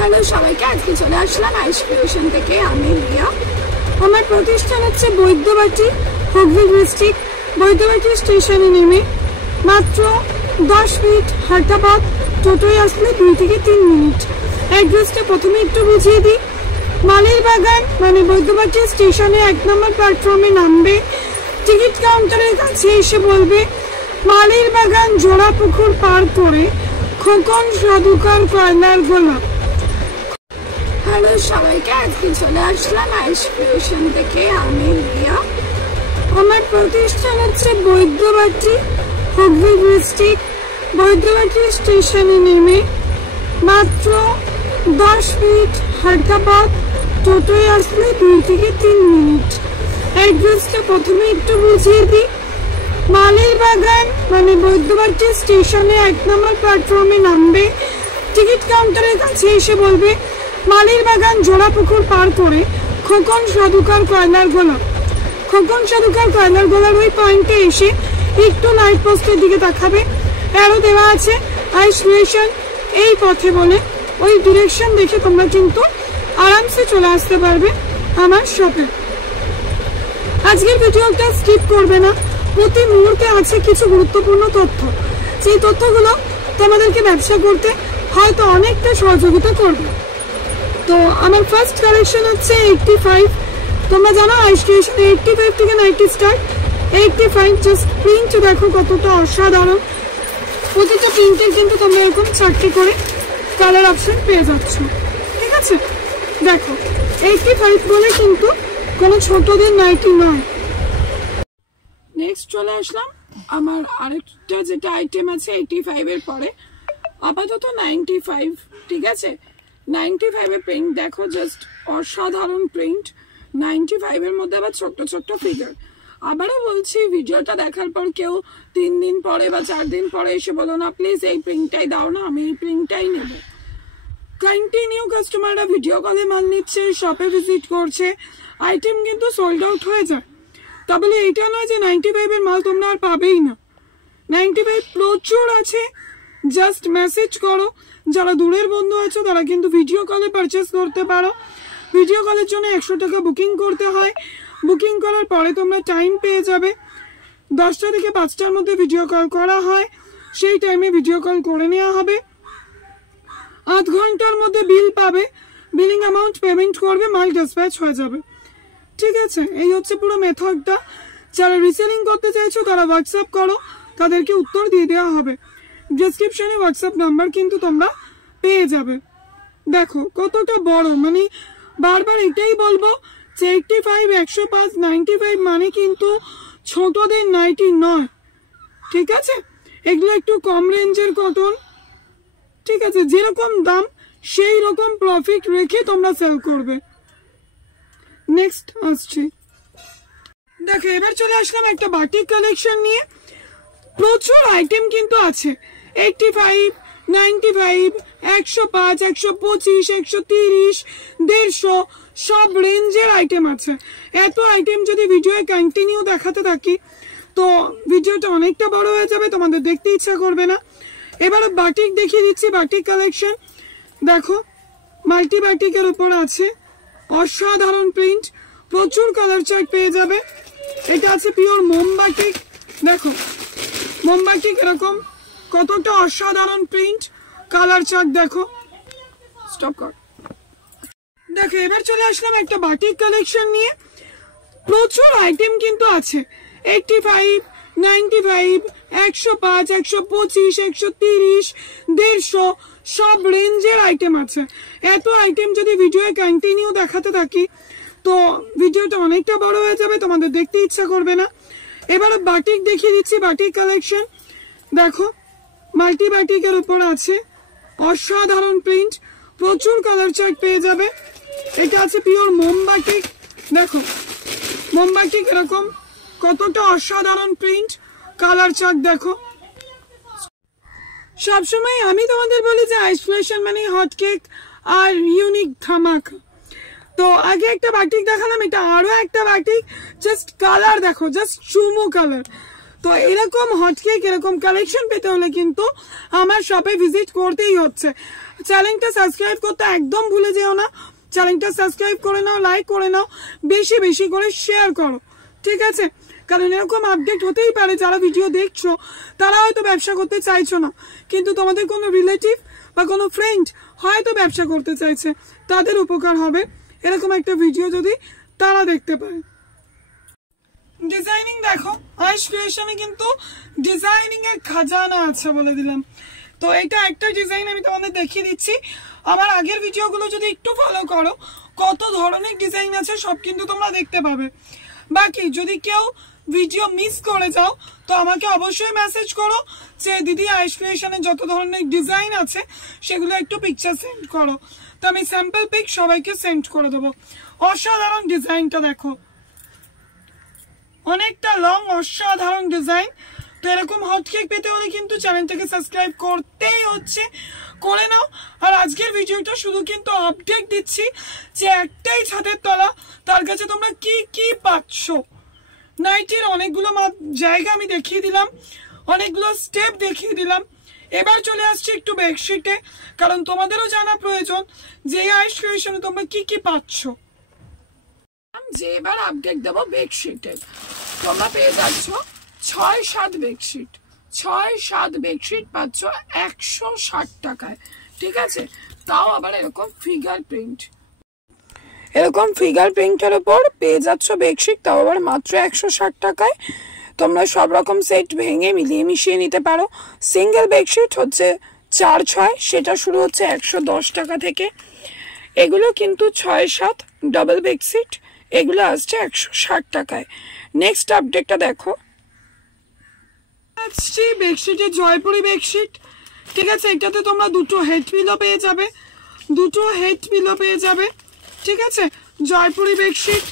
Hello সবাইকে, আজকে চলে আসলাম আইস ক্রিয়েশন থেকে। আমি রিয়া। আমার প্রতিষ্ঠান হচ্ছে বৈদ্যবাটি, হুগলি ডিস্ট্রিক্ট। বৈদ্যবাটি স্টেশনে নেমে মাত্র 10 মিনিট হাঁটা পথ, টোটোয় আসলে 2 থেকে 3 মিনিট। অ্যাড্রেসটা প্রথমে একটু বুঝিয়ে দিই। মালির বাগান মানে বৈদ্যবাটি স্টেশনে 1 নম্বর প্ল্যাটফর্মে নামবে। টিকিট কাউন্টারের কাছে এসে বলবে মালির বাগান জোড়া পুকুর পার করে খোকন সাধুকার কয়লার গোলাপ। হ্যালো সবাইকে, আজকে চলে আসলাম আইস ক্রিয়েশন থেকে। আমি রিয়া। আমার প্রতিষ্ঠান হচ্ছে বৈদ্যবাটি, হুগলি ডিস্ট্রিক্ট। বৈদ্যবাটি স্টেশনে নেমে মাত্র 10 মিনিট হাঁটা পথ, টোটোয় আসলে 2 থেকে 3 মিনিট। অ্যাড্রেসটা প্রথমে একটু বুঝিয়ে দিই। মালির বাগান মানে বৈদ্যবাটি স্টেশনে 1 নম্বর প্ল্যাটফর্মে নামবে। টিকিট কাউন্টারের কাছে এসে বলবে মালির বাগান জোড়া পুকুর পার করে খোকন সাধুকার কয়লার গোলাপ। খোকন সাধুকার কয়লার গোলার ওই পয়েন্টে এসে একটু লাইট পোস্টের দিকে তাকাবে। অ্যারো দেওয়া আছে আইস ক্রিয়েশন এই পথে বলে, ওই ডিরেকশন দেখে তোমরা কিন্তু আরামসে চলে আসতে পারবে আমার শপে। আজকের ভিডিওটা স্কিপ করবে না, প্রতি মুহূর্তে আছে কিছু গুরুত্বপূর্ণ তথ্য। সেই তথ্যগুলো তোমাদেরকে ব্যবসা করতে হয়তো অনেকটা সহযোগিতা করবে। তো আমার ফার্স্ট কালেকশন হচ্ছে 85। তোমরা জানো আইস ক্রিয়েশনে 85 থেকে 90 স্টার্ট। 85 জাস্ট প্রিন্ট দেখো কতটা অসাধারণ। প্রতিটা প্রিন্টের কিন্তু তোমরা এরকম 4টে করে কালার অপশন পেয়ে যাচ্ছ। ঠিক আছে, দেখো 85 বলে কিন্তু কোনো ছোটদের নাইটি নয়। নেক্সট চলে আসলাম আমার আরেকটা যেটা আইটেম আছে 85 এর পরে, আপাতত 95। ঠিক আছে, 95 এর প্রিন্ট দেখো, জাস্ট অসাধারণ প্রিন্ট। 95 এর মধ্যে আবার ছোট্ট ছোট্ট ফিগার। আবারও বলছি, ভিডিওটা দেখার পর কেউ 3 দিন পরে বা 4 দিন পরে এসে বলো না প্লিজ এই প্রিন্টটাই দাও না, আমি এই প্রিন্টটাই নেব। কন্টিনিউ কাস্টমাররা ভিডিও কলে মাল নিচ্ছে, শপে ভিজিট করছে, আইটেম কিন্তু সোল্ড আউট হয়ে যায়। তা বলে এইটা নয় যে 95 এর মাল তোমরা আর পাবেই না। 95 প্রচুর আছে, জাস্ট মেসেজ করো। যারা দূরের বন্ধু আছো তারা কিন্তু ভিডিও কলে পারচেস করতে পারো। ভিডিও কলের জন্য 100 টাকা বুকিং করতে হয়। বুকিং করার পরে তোমরা টাইম পেয়ে যাবে। 10টা থেকে 5টার মধ্যে ভিডিও কল করা হয়, সেই টাইমে ভিডিও কল করে নেওয়া হবে। 8 ঘন্টার মধ্যে বিল পাবে, বিলিং অ্যামাউন্ট পেমেন্ট করবে, মাল ডিসপ্যাচ হয়ে যাবে। ঠিক আছে, এই হচ্ছে পুরো মেথডটা। যারা রিসেলিং করতে চাইছো তারা হোয়াটসঅ্যাপ করো, তাদেরকে উত্তর দিয়ে দেওয়া হবে। ডেসক্রিপশনে হোয়াটসঅ্যাপ নাম্বার কিন্তু তোমরা পেয়ে যাবে। দেখো কতটা বড়, মানে বারবার এটাই বলবো যে 85, 105, 95 মানে কিন্তু ছোটদের নাইটি নয়। ঠিক আছে, এগুলো একটু কম রেঞ্জের কটন। ঠিক আছে, যেরকম দাম সেই রকম প্রফিট রেখে তোমরা সেল করবে। নেক্সট আসছি, দেখো এবার চলে আসলাম একটা বাটিক কালেকশন নিয়ে। প্রচুর আইটেম কিন্তু আছে। 85, 95, 105, 125, 130, 150 সব রেঞ্জের আইটেম আছে। এত আইটেম যদি ভিডিওয়ে কন্টিনিউ দেখাতে থাকি তো ভিডিওটা অনেকটা বড় হয়ে যাবে, তোমাদের দেখতে ইচ্ছা করবে না। এবার বাটিক দেখিয়ে দিচ্ছি, বাটিক কালেকশন দেখো। মাল্টি বাটিকের উপর আছে অসাধারণ প্রিন্ট, প্রচুর কালার চার্ট পেয়ে যাবে। এটা আছে পিওর মোমবাটিক। দেখো মোমবাটিক এরকম কতটা অসাধারণ প্রিন্ট, কালার চার্ট দেখো। স্টপ কর। দেখো এবার চলে আসলাম একটা বাটিক কালেকশন নিয়ে। প্রচুর আইটেম কিন্তু আছে। 85, 95, 105, 125, 130, 150 সব রেঞ্জের আইটেম আছে। এত আইটেম যদি ভিডিওয়ে কন্টিনিউ দেখাতে থাকি তো ভিডিওটা অনেকটা বড় হয়ে যাবে, তোমাদের দেখতে ইচ্ছা করবে না। এবার বাটিক দেখিয়ে দিচ্ছি, বাটিক কালেকশন দেখো। মাল্টি বাটিকের উপর আছে অসাধারণ প্রিন্ট, প্রচুর কালার চার্ট পেয়ে যাবে। এটা আছে পিওর মোমবাটিক। দেখো মোমবাটিক এরকম কতটা অসাধারণ প্রিন্ট, কালার চার্ট দেখো। সবসময় আমি তোমাদের বলি যে আইস ক্রিয়েশন মানে হট কেক আর ইউনিক ধামাকা। তো আগে একটা বাটিক দেখালাম, এটা আরো একটা বাটিক। জাস্ট কালার দেখো, জাস্ট চুমো কালার। তো এরকম হটকেক এরকম কালেকশন পেতে হলে কিন্তু আমার শপে ভিজিট করতেই হচ্ছে। চ্যানেলটা সাবস্ক্রাইব করতে একদম ভুলে যেও না। চ্যানেলটা সাবস্ক্রাইব করে নাও, লাইক করে নাও, বেশি বেশি করে শেয়ার করো, ঠিক আছে? কারণ এরকম আপডেট হতেই পারে যারা ভিডিও দেখছো তারা হয়তো ব্যবসা করতে চাইছো না, কিন্তু তোমাদের কোনো রিলেটিভ বা কোনো ফ্রেন্ড হয়তো ব্যবসা করতে চাইছে, তাদের উপকার হবে এরকম একটা ভিডিও যদি তারা দেখতে পায়। ডিজাইনিং দেখো, আইস ক্রিয়েশনে কিন্তু ডিজাইনিং এর খাজানা আছে বলে দিলাম। তো এটা একটা ডিজাইন আমি তোমাদের দেখিয়ে দিচ্ছি। আমার আগের ভিডিওগুলো যদি একটু ফলো করো, কত ধরনের ডিজাইন আছে সব কিন্তু তোমরা দেখতে পাবে। বাকি যদি কেউ ভিডিও মিস করে যাও তো আমাকে অবশ্যই মেসেজ করো যে দিদি আইস ক্রিয়েশনে যত ধরনের ডিজাইন আছে সেগুলো একটু পিকচার সেন্ড করো, তো আমি স্যাম্পল পিক সবাইকে সেন্ড করে দেবো। অসাধারণ ডিজাইনটা দেখো, অনেকটা লং, অসাধারণ ডিজাইন। তো এরকম হটকেক পেতে হলে কিন্তু চ্যানেলটাকে সাবস্ক্রাইব করতেই হচ্ছে, করে নাও। আর আজকের ভিডিওটা শুধু কিন্তু আপডেট দিচ্ছি যে একটাই ছাদের তলা, তার কাছে তোমরা কি কি পাচ্ছ। নাইটির অনেকগুলো জায়গা আমি দেখিয়ে দিলাম, অনেকগুলো স্টেপ দেখিয়ে দিলাম। এবার চলে আসছি একটু বেডশিটে, কারণ তোমাদেরও জানা প্রয়োজন যে আইস ক্রিয়েশনে তোমরা কি কি পাচ্ছ। যে এবার আপডেট দেবো বেডশিটের। তোমরা পেয়ে যাচ্ছ 6-7 বেডশিট, 6-7 বেডশিট পাচ্ছ 160 টাকায়, ঠিক আছে? তাও আবার এরকম ফিগার প্রিন্ট, এরকম ফিগার প্রিন্টের উপর পেয়ে যাচ্ছ বেডশিট, তাও আবার মাত্র 160 টাকায়। তোমরা সব রকম সেট ভেঙে মিলিয়ে মিশিয়ে নিতে পারো। সিঙ্গেল বেডশিট হচ্ছে 4-6, সেটা শুরু হচ্ছে 110 টাকা থেকে। এগুলো কিন্তু 6-7 ডাবল বেডশিট, এগুলো আসছে 160 টাকায়। নেক্সট আপডেটটা দেখো, আসছি বেডশিটের জয়পুরি বেডশিট, ঠিক আছে? এটাতে তোমরা দুটো হেড পিলো পেয়ে যাবে, দুটো হেড পিলো পেয়ে যাবে, ঠিক আছে? জয়পুরি বেডশিট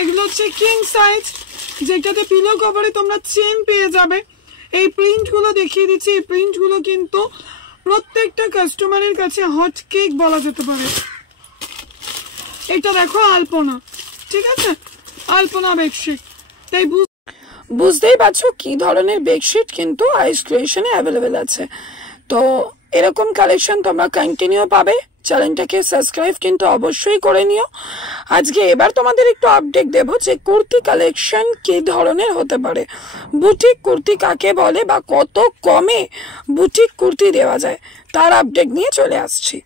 এগুলো হচ্ছে কিং সাইজ, যেটাতে পিলো কভারে তোমরা চেন পেয়ে যাবে। এই প্রিন্টগুলো দেখিয়ে দিচ্ছি, এই প্রিন্টগুলো কিন্তু প্রত্যেকটা কাস্টমারের কাছে হট কেক বলা যেতে পারে। এটা দেখো আলপনা, ঠিক আছে? আলপনা বেডশিট। তাই বুঝতেই পারছো কি ধরনের বেডশিট কিন্তু আইস ক্রিয়েশনে অ্যাভেলেবেল আছে। তো এরকম কালেকশন তোমরা কন্টিনিউ পাবে। চ্যানেলটাকে সাবস্ক্রাইব কিন্তু অবশ্যই করে নিও। আজকে এবার তোমাদের একটু আপডেট দেব যে কুর্তি কালেকশন কি ধরনের হতে পারে, বুটিক কুর্তি কাকে বলে বা কত কমে বুটিক কুর্তি দেওয়া যায়, তার আপডেট নিয়ে চলে আসছি।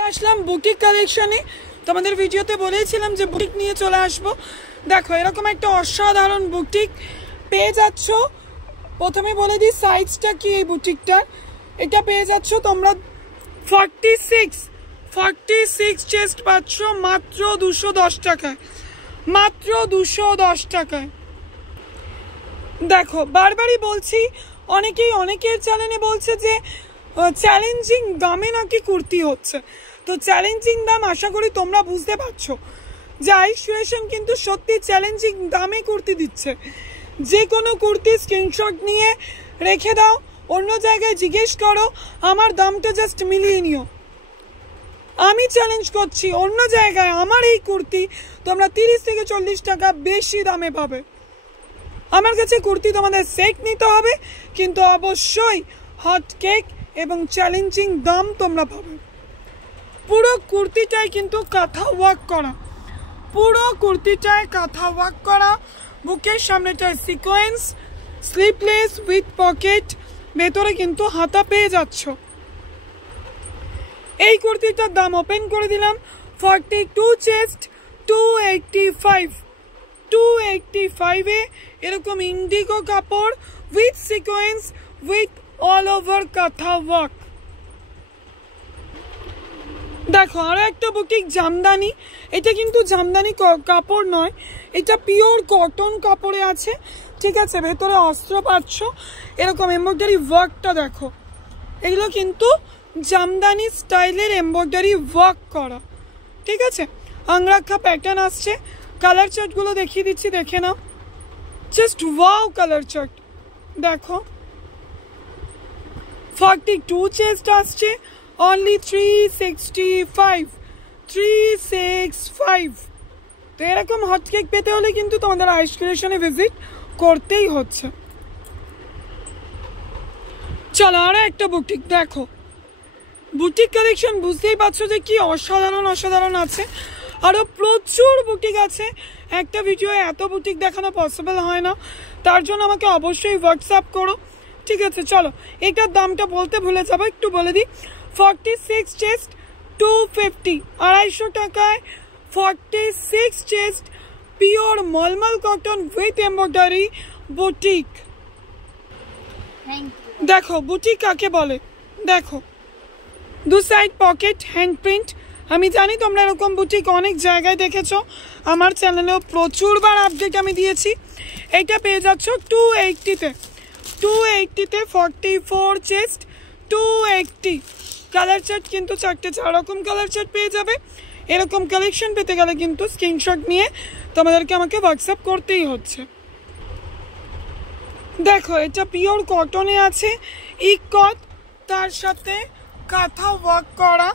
আসলাম বুটিক কালেকশনে, তোমাদের ভিডিওতে বলেছিলাম যে বুটিক নিয়ে চলে আসবো। দেখো এরকম একটা অসাধারণ বুটিক পেয়ে যাচ্ছ। প্রথমে বলে দিই সাইজটা কি এই বুটিকটার। এটা পেয়ে যাচ্ছ তোমরা 46 চেস্ট পাচ্ছ মাত্র 210 টাকায়, মাত্র 210 টাকায়। দেখো বারবারই বলছি, অনেকের চ্যানেলে বলছে যে চ্যালেঞ্জিং দামে নাকি কুর্তি হচ্ছে। তো চ্যালেঞ্জিং দাম আশা করি তোমরা বুঝতে পারছো যে আইস ক্রিয়েশন কিন্তু সত্যি চ্যালেঞ্জিং দামে কুর্তি দিচ্ছে। যে কোনো কুর্তি স্ক্রিনশট নিয়ে রেখে দাও, অন্য জায়গায় জিজ্ঞেস করো, আমার দামটা জাস্ট মিলিয়ে নিও। আমি চ্যালেঞ্জ করছি অন্য জায়গায় আমার এই কুর্তি তোমরা 30 থেকে 40 টাকা বেশি দামে পাবে। আমার কাছে কুর্তি তোমাদের সেট নিতে হবে, কিন্তু অবশ্যই হট কেক এবং চ্যালেঞ্জিং দাম তোমরা পাবে। পুরো কুর্তিটাই কিন্তু কাঁথা ওয়ার্ক করা, পুরো কুর্তিটায় কাঁথা ওয়ার্ক করা। বুকের সামনেটায় সিকোয়েন্স, স্লিপলেস উইথ পকেট, ভেতরে কিন্তু হাতা পেয়ে যাচ্ছ। এই কুর্তিটার দাম ওপেন করে দিলাম 42 চেস্ট 285 এ এরকম ইন্ডিগো কাপড় with sequence with all over কাঁথা ওয়ার্ক। দেখো আরো একটা বুটিক জামদানি, এটা কিন্তু জামদানি কাপড় নয়, এটা পিওর কটন কাপড়ে আছে, ঠিক আছে? ভেতরে অস্ত্র পাচ্ছ, এরকম এমব্রয়ডারি ওয়ার্কটা দেখো, এগুলো কিন্তু জামদানি স্টাইলের এমব্রয়ডারি ওয়ার্ক করা, ঠিক আছে? আংরাক্ষা প্যাটার্ন আসছে। কালার চার্টগুলো দেখিয়ে দিচ্ছি, দেখে নাও, জাস্ট ওয়াও কালার চার্ট দেখো। 42 চেস্ট আসছে, অনলি 365 তো এরকম হট কেক পেতে হলে কিন্তু তোমাদের আইস ক্রিয়েশনে ভিজিট করতেই হচ্ছে। চলো আরো একটা বুটিক দেখো, বুটিক কালেকশন বুঝতেই পারছো যে কি অসাধারণ অসাধারণ আছে, আরো প্রচুর বুটিক আছে। একটা ভিডিও এত বুটিক দেখানো পসিবল হয় না, তার জন্য আমাকে অবশ্যই হোয়াটসঅ্যাপ করো, ঠিক আছে? চলো এটার দামটা বলতে ভুলে যাবো, একটু বলে দিই। 46 চেস্ট 250, 250 টাকায় 46 chest pure mulmul cotton with embroidery boutique. দেখো বুটিক কাকে বলে, দেখো দু সাইড পকেট, হ্যান্ড প্রিন্ট। আমি জানি তোমরা এরকম বুটিক অনেক জায়গায় দেখেছো, আমার চ্যানেলেও প্রচুরবার আপডেট আমি দিয়েছি। এইটা পেয়ে যাচ্ছ 280-তে, 280-তে 44 চেস্ট 280। কালার চার্ট কিন্তু 4টে 4 রকম কালার চার্ট পেয়ে যাবে। এরকম কালেকশন পেতে গেলে কিন্তু স্ক্রিনশট নিয়ে তোমাদেরকে আমাকে হোয়াটসঅ্যাপ করতেই হচ্ছে। দেখো এটা পিওর কটনে আছে, ইকট, তার সাথে কাঁথা ওয়ার্ক করা,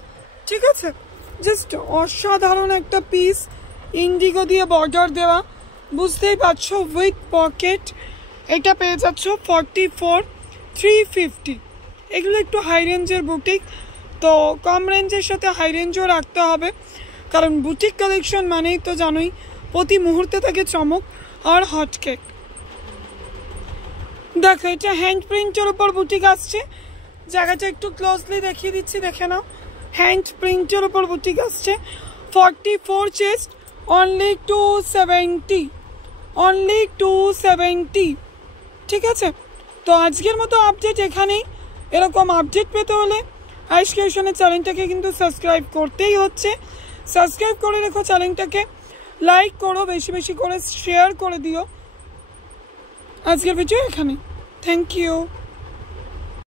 ঠিক আছে? জাস্ট অসাধারণ একটা পিস, ইন্ডিগো দিয়ে বর্ডার দেওয়া, বুঝতেই পারছো, উইথ পকেট। এটা পেয়ে যাচ্ছ 44 350। এগুলো একটু হাই রেঞ্জের বুটিক, তো কম রেঞ্জের সাথে হাই রেঞ্জও রাখতে হবে, কারণ বুটিক কালেকশন মানেই তো জানোই প্রতি মুহূর্তে থাকে চমক আর হট কেক। দেখো এটা হ্যান্ড প্রিন্টের উপর বুটিক আসছে, জায়গাটা একটু ক্লোজলি দেখিয়ে দিচ্ছি, দেখে নাও। হ্যান্ড প্রিন্টের উপর বুটিক আসছে, 44 চেস্ট অনলি 270, অনলি 270, ঠিক আছে? তো আজকের মতো আপডেট এখানেই। এরকম আপডেট পেতে হলে আইস ক্রিয়েশনের চ্যানেলটাকে কিন্তু সাবস্ক্রাইব করতেই হচ্ছে। সাবস্ক্রাইব করে রেখো চ্যানেলটাকে, লাইক করো, বেশি বেশি করে শেয়ার করে দিও। আজকের ভিডিও এখানে, থ্যাংক ইউ।